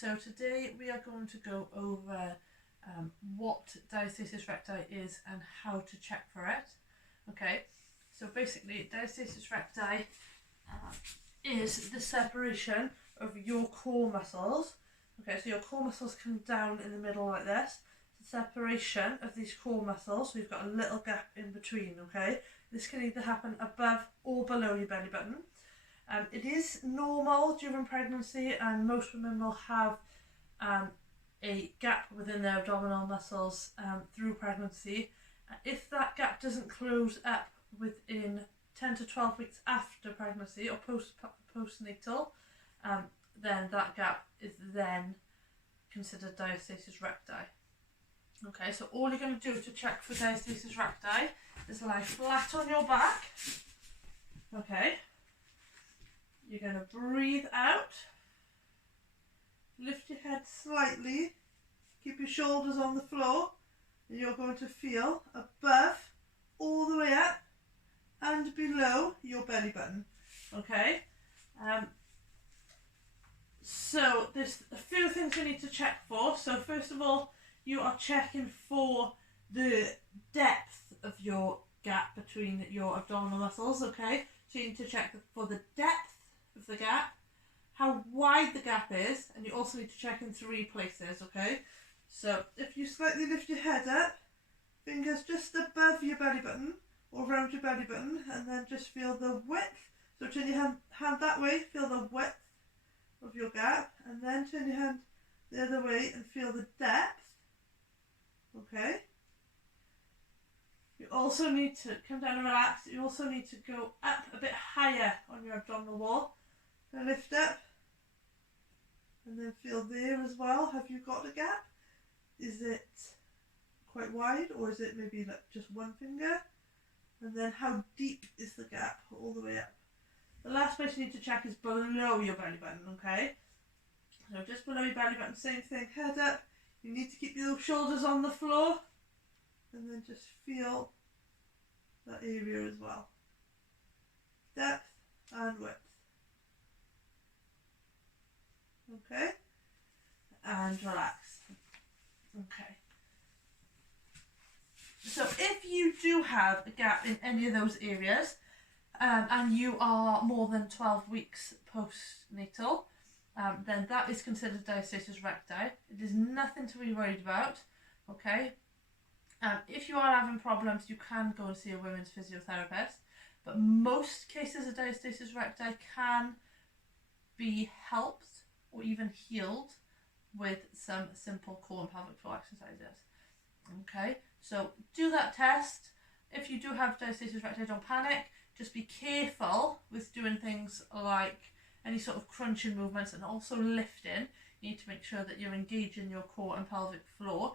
So today we are going to go over what diastasis recti is and how to check for it. Okay, so basically diastasis recti is the separation of your core muscles. Okay, so your core muscles come down in the middle like this. The separation of these core muscles, so you've got a little gap in between, okay? This can either happen above or below your belly button. It is normal during pregnancy, and most women will have a gap within their abdominal muscles through pregnancy. If that gap doesn't close up within 10 to 12 weeks after pregnancy or postnatal, then that gap is then considered diastasis recti. Okay, so all you're going to do to check for diastasis recti is lie flat on your back. Okay, you're going to breathe out, lift your head slightly, keep your shoulders on the floor, and you're going to feel above, all the way up, and below your belly button. Okay, so there's a few things we need to check for. So first of all, you are checking for the depth of your gap between your abdominal muscles. Okay, so you need to check for the depth of the gap, how wide the gap is, and you also need to check in 3 places. Okay, so if you slightly lift your head up, fingers just above your belly button or around your belly button, and then just feel the width. So turn your hand that way, feel the width of your gap, and then turn your hand the other way and feel the depth. Okay, you also need to come down and relax. You also need to go up a bit higher on your abdominal wall and lift up, and then feel there as well. Have you got a gap? Is it quite wide, or is it maybe like just one finger? And then how deep is the gap all the way up? The last place you need to check is below your belly button. Okay, so just below your belly button, same thing, head up. You need to keep your shoulders on the floor, and then just feel that area as well. Depth and width. Okay, and relax. Okay. So if you do have a gap in any of those areas, and you are more than 12 weeks postnatal, then that is considered diastasis recti. It is nothing to be worried about. Okay. If you are having problems, you can go and see a women's physiotherapist, but most cases of diastasis recti can be helped or even healed with some simple core and pelvic floor exercises. Okay, so do that test. If you do have diastasis recti, don't panic. Just be careful with doing things like any sort of crunching movements and also lifting. You need to make sure that you're engaging your core and pelvic floor.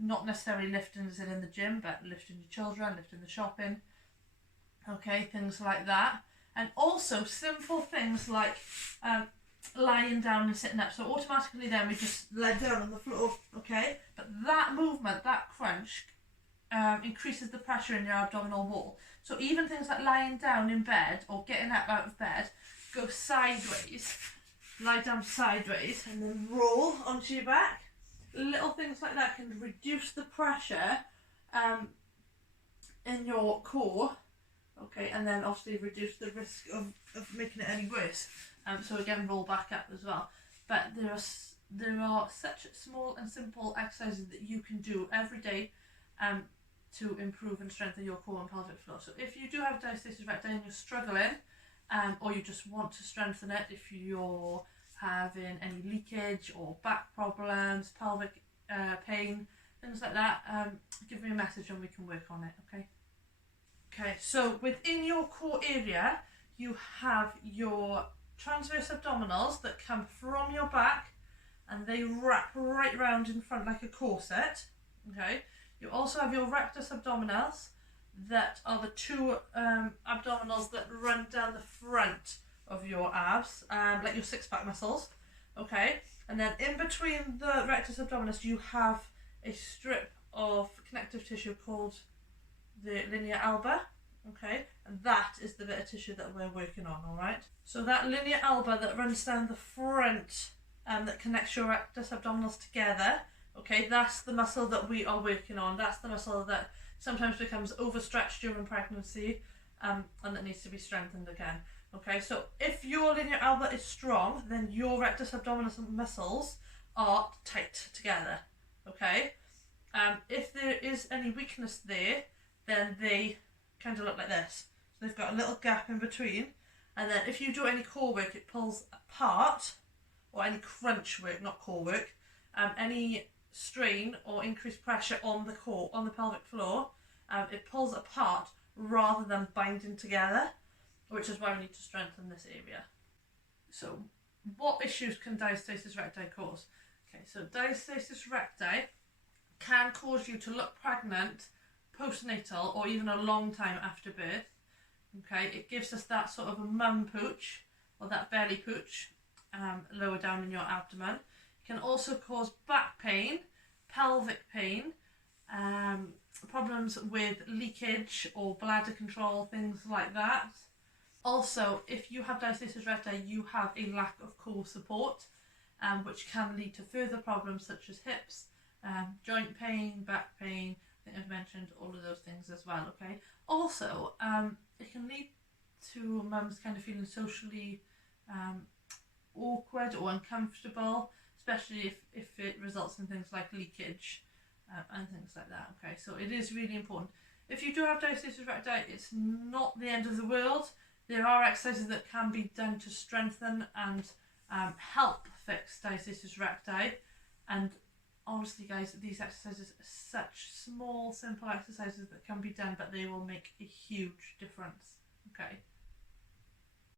Not necessarily lifting as in the gym, but lifting your children, lifting the shopping. Okay, things like that. And also simple things like lying down and sitting up. So automatically then we just lie down on the floor. Okay, but that movement, that crunch, increases the pressure in your abdominal wall. So even things like lying down in bed or getting up out of bed, go sideways, lie down sideways, and then roll onto your back. Little things like that can reduce the pressure in your core. Okay, and then obviously reduce the risk of making it any worse. So again, roll back up as well. But there are such small and simple exercises that you can do every day to improve and strengthen your core and pelvic floor. So if you do have diastasis recti and you're struggling, or you just want to strengthen it, if you're having any leakage or back problems, pelvic pain, things like that, give me a message and we can work on it. Okay. Okay, so within your core area, you have your transverse abdominals that come from your back and they wrap right round in front like a corset. Okay, you also have your rectus abdominals that are the 2 abdominals that run down the front of your abs, like your 6-pack muscles. Okay, and then in between the rectus abdominis you have a strip of connective tissue called the linea alba. Okay, and that is the bit of tissue that we're working on. All right, so that linea alba that runs down the front that connects your rectus abdominis together. Okay, that's the muscle that we are working on. That's the muscle that sometimes becomes overstretched during pregnancy, and that needs to be strengthened again. Okay, so if your linear alba is strong, then your rectus abdominis muscles are tight together. Okay, if there is any weakness there, then they kind of look like this. So they've got a little gap in between, and then if you do any core work, it pulls apart, or any crunch work, not core work, any strain or increased pressure on the core, on the pelvic floor, it pulls apart rather than binding together, which is why we need to strengthen this area. So what issues can diastasis recti cause? Okay, so diastasis recti can cause you to look pregnant postnatal or even a long time after birth. Okay, it gives us that sort of a mum pooch or that belly pooch lower down in your abdomen. It can also cause back pain, pelvic pain, problems with leakage or bladder control, things like that. Also, if you have diastasis recti, you have a lack of core support, which can lead to further problems such as hips, joint pain, back pain. I think I've mentioned all of those things as well. Okay. Also, it can lead to mums kind of feeling socially awkward or uncomfortable, especially if it results in things like leakage and things like that. Okay, so it is really important. If you do have diastasis recti, it's not the end of the world. There are exercises that can be done to strengthen and help fix diastasis recti, and honestly guys, these exercises are such small simple exercises that can be done, but they will make a huge difference. Okay.